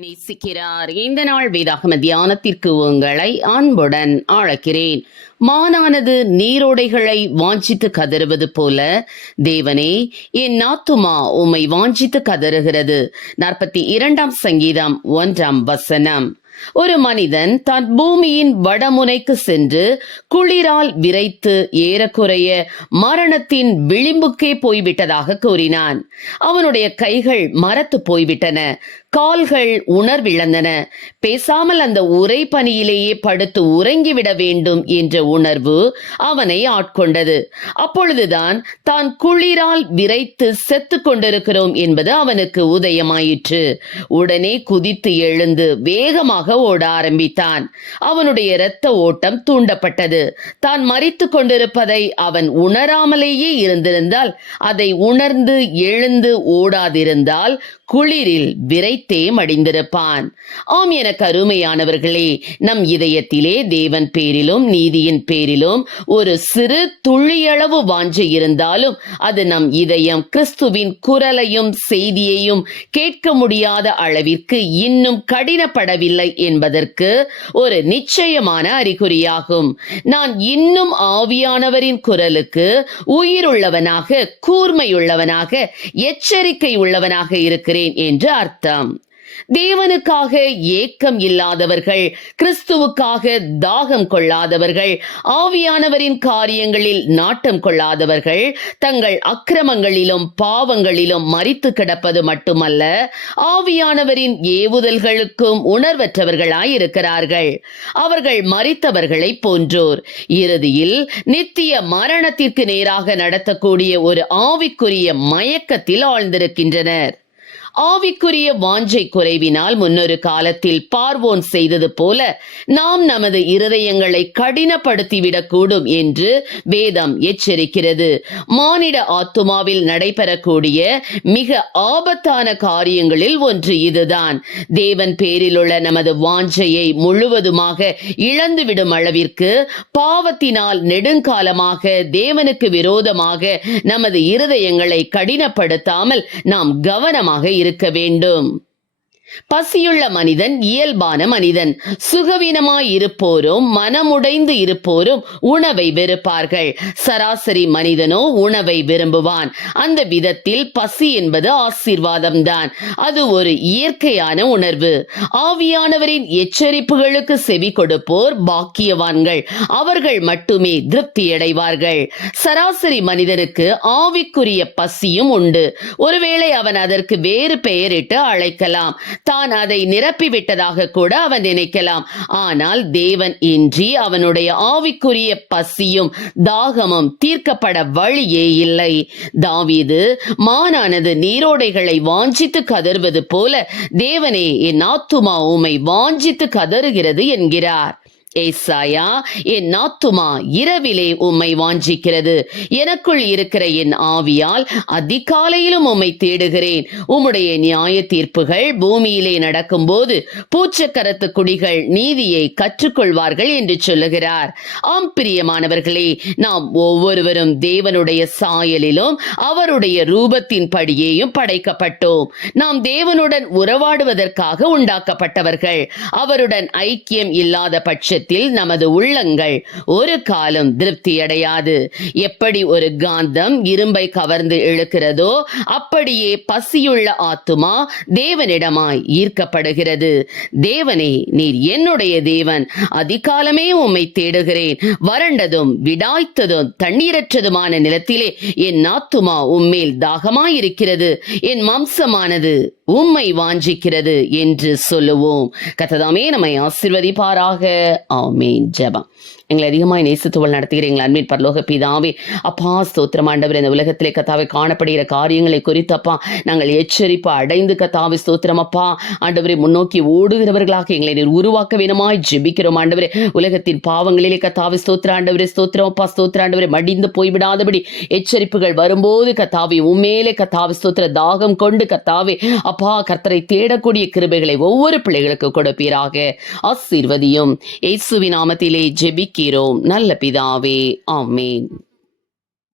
நேசிக்கிறார். இந்த நாள் வேதாகம தியானத்திற்கு உங்களை அன்புடன் அழைக்கிறேன். மானானது நீரோடைகளை வாஞ்சித்து கதறுவது போல தேவனே என் ஆத்துமா உம்மை வாஞ்சித்து கதறுகிறது. 42 சங்கீதம் 1 ஒரு மனிதன் தான் பூமியின் வடமுனைக்கு சென்று குளிரால் விரைத்து ஏறக்குறைய மரணத்தின் விளிம்புக்கே போய்விட்டதாக கூறினான். அவனுடைய கைகள் மரத்து போய்விட்டன, கால்கள் உணர்விழந்தன. பேசாமல் அந்த உரை பனியிலேயே படுத்து உறங்கிவிட வேண்டும் என்ற உணர்வு அவனை ஆட்கொண்டது. அப்பொழுதுதான் தான் குளிரால் விரைத்து செத்து கொண்டிருக்கிறோம் என்பது அவனுக்கு உதயமாயிற்று. உடனே குதித்து எழுந்து வேகமாக ஓட ஆரம்பித்தான். அவனுடைய இரத்த ஓட்டம் தூண்டப்பட்டது. தான் மரித்து கொண்டிருப்பதை அவன் உணராமலேயே இருந்திருந்தால், அதை உணர்ந்து எழுந்து ஓடாதிருந்தால் குளிரில் விரைத்தே மடிந்திருப்பான். ஆம், எனக்கு அருமையானவர்களே, நம் இதயத்திலே தேவன் பேரிலும் நீதியின் பேரிலும் ஒரு சிறு துளியளவு வாஞ்சை இருந்தாலும் அது நம் இதயம் கிறிஸ்துவின் குரலையும் செய்தியையும் கேட்க முடியாத அளவிற்கு இன்னும் கடினப்படவில்லை என்பதற்கு ஒரு நிச்சயமான அறிகுறியாகும். நான் இன்னும் ஆவியானவரின் குரலுக்கு உயிருள்ளவனாக, கூர்மையுள்ளவனாக, எச்சரிக்கை உள்ளவனாக இருக்கிறேன் என்று அர்த்தம். தேவனுக்காக ஏக்கம் இல்லாதவர்கள், கிறிஸ்துவுக்காக தாகம் கொள்ளாதவர்கள், ஆவியானவரின் காரியங்களில் நாட்டம் கொள்ளாதவர்கள் தங்கள் அக்கிரமங்களிலும் பாவங்களிலும் மரித்து கிடப்பது மட்டுமல்ல, ஆவியானவரின் ஏவுதல்களுக்கும் உணர்வற்றவர்களாயிருக்கிறார்கள். அவர்கள் மரித்தவர்களை போன்றோர். இறுதியில் நித்திய மரணத்திற்கு நேராக நடத்தக்கூடிய ஒரு ஆவிக்குரிய மயக்கத்தில் ஆழ்ந்திருக்கின்றனர். ஆவிக்குரிய வாஞ்சை குறைவினால் முன்னொரு காலத்தில் பார்வோன் செய்தது போல நாம் நமது இருதயங்களை கடினப்படுத்திவிடக் கூடும் என்று வேதம் எச்சரிக்கிறது. மானிட ஆத்துமாவில் நடைபெறக்கூடிய மிக ஆபத்தான காரியங்களில் ஒன்று இதுதான். தேவன் பேரிலுள்ள நமது வாஞ்சையை முழுவதுமாக இழந்துவிடும் அளவிற்கு பாவத்தினால் நெடுங்காலமாக தேவனுக்கு விரோதமாக நமது இருதயங்களை கடினப்படுத்தாமல் நாம் கவனமாக இருக்க வேண்டும். பசியுள்ள மனிதன் இயல்பான மனிதன். சுகவீனமாய் இருப்போரும் மனமுடைந்து இருப்போரும் உணவை வெறுப்பார்கள். சராசரி மனிதனோ உணவை விரும்புவான். அந்த விதத்தில் பசி என்பது ஆசீர்வாதம்தான். அது ஒரு இயற்கையான உணர்வு. ஆவியானவரின் எச்சரிப்புகளுக்கு செவி கொடுப்போர் பாக்கியவான்கள். அவர்கள் மட்டுமே திருப்தியடைவார்கள். சராசரி மனிதனுக்கு ஆவிக்குரிய பசியும் உண்டு. ஒருவேளை அவன் அதற்கு வேறு பெயரிட்டு அழைக்கலாம். தான் அதை நிரப்பிவிட்டதாக கூட அவன் நினைக்கலாம். ஆனால் தேவன் இன்றி அவனுடைய ஆவிக்குரிய பசியும் தாகமும் தீர்க்கப்பட வழியே இல்லை. தாவீது மானானது நீரோடைகளை வாஞ்சித்து கதறுவது போல தேவனே என் ஆத்துமா உம்மை வாஞ்சித்து கதறுகிறது என்கிறார். ஏசாயா, என் ஆத்துமா இரவிலே உம்மை வாஞ்சிக்கிறது. எனக்குள் இருக்கிற என் ஆவியால் அதிகாலையிலும் உம்மை தேடுகிறேன். உம்முடைய நியாய தீர்ப்புகள் பூமியிலே நடக்கும் போது பூச்சக்கரத்து குடிகள் நீதியை கற்றுக்கொள்வார்கள் என்று சொல்லுகிறார். ஆம் பிரியமானவர்களே, நாம் ஒவ்வொருவரும் தேவனுடைய சாயலிலும் அவருடைய ரூபத்தின் படியேயும் படைக்கப்பட்டோம். நாம் தேவனுடன் உறவாடுவதற்காக உண்டாக்கப்பட்டவர்கள். அவருடன் ஐக்கியம் இல்லாத பட்சத்தில் நமது உள்ளங்கள் ஒரு காலம் திருப்தி அடையாது. எப்படி ஒரு காந்தம் இரும்பை கவர்ந்து இழுக்கிறதோ அப்படியே பசியுள்ள ஆத்துமா தேவனிடமாய் ஈர்க்கப்படுகிறது. தேவனே, நீர் என்னுடைய தேவன். அதிகாலமே உம்மை தேடுகிறேன். வறண்டதும் விடாய்த்ததும் தண்ணீரற்றதுமான நிலத்திலே என் ஆத்துமா உம்மேல் தாகமாயிருக்கிறது. என் மாம்சமானது உம்மை வாஞ்சிக்கிறது என்று சொல்லுவோம். கர்த்தர் நம்மை ஆசீர்வதிப்பாராக. ஆமென். ஜெபம். எங்களை அதிகமாய் நேசித்துவள் நடத்துகிற எங்கள் அன்பின் பரலோக பிதாவே, அப்பா ஸ்தோத்திரம் ஆண்டவர். இந்த உலகத்திலே கத்தாவை காணப்படுகிற காரியங்களை குறித்து அப்பா நாங்கள் எச்சரிப்பு அடைந்து கத்தாவை ஸ்தோத்திரம் அப்பா ஆண்டவரை முன்னோக்கி ஓடுகிறவர்களாக எங்களை நீர் உருவாக்க வேணுமாய் ஜெபிக்கிறோம் ஆண்டவரே. உலகத்தின் பாவங்களிலே கத்தாவை ஸ்தோத்திர ஆண்டவரே, ஸ்தோத்திரம் அப்பா ஸ்தோத்திர ஆண்டவரே, மடிந்து போய்விடாதபடி எச்சரிப்புகள் வரும்போது கத்தாவை உண்மையிலே கத்தாவை ஸ்தோத்திர தாகம் கொண்டு கத்தாவே அப்பா கர்த்தரை தேடக்கூடிய கிருபைகளை ஒவ்வொரு பிள்ளைகளுக்கு கொடுப்பீராக. ஆசீர்வதியும். இயேசுவின் நாமத்திலே ஜெபிக்கிறோம் நல்ல பிதாவே. ஆமென்.